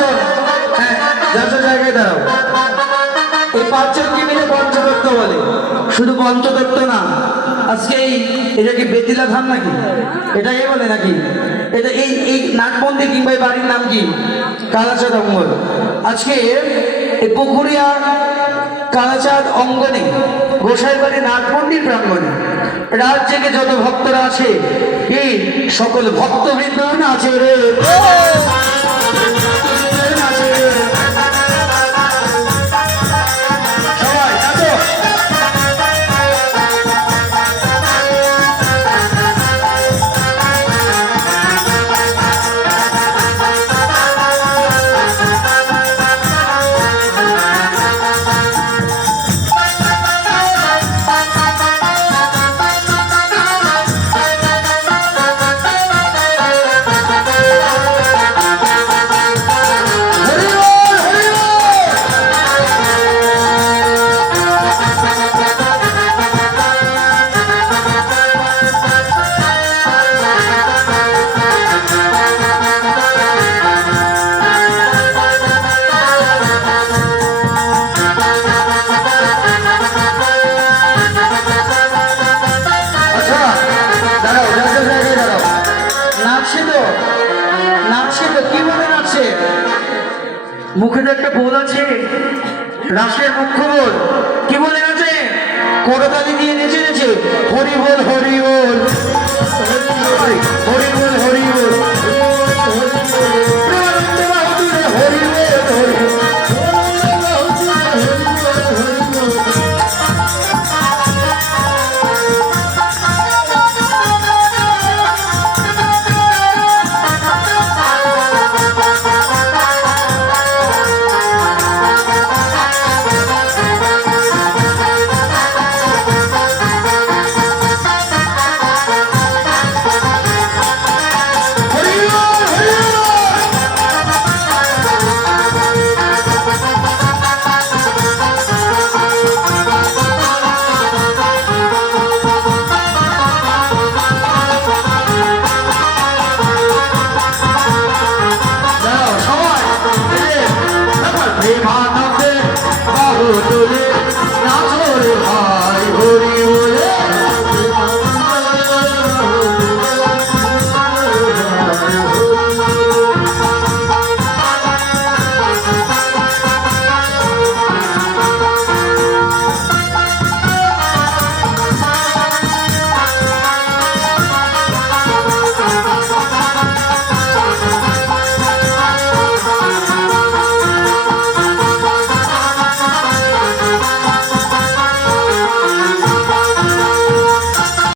পাঁচজন, হ্যাঁ যার যার জায়গায় দাঁড়াও। এই পাঁচজনকে মিলে পঞ্চতত্ত্ব বলে। শুধু পঞ্চতত্ত্ব না, আজকে এটা কি বেতিলা ধাম নাকি, এটাকে বলে নাকি? এটা এই নাট মন্দির কিংবা এই বাড়ির নাম কি? কালাচাঁদ অঙ্গন। আজকে এই পুকুরিয়া কালাচাঁদ অঙ্গনে গোসাই বাড়ি নাট মন্দির প্রাঙ্গণে রাত জেগে যত ভক্তরা আছে, এই সকল ভক্তবৃন্দ আছে রে। মুখে তো একটা বোল আছে, রাসের মুখ্য বোল। কি বলে আছে? করতালি দিয়ে নেচে নেচে হরি বল হরি বল, হরি বল হরি বল।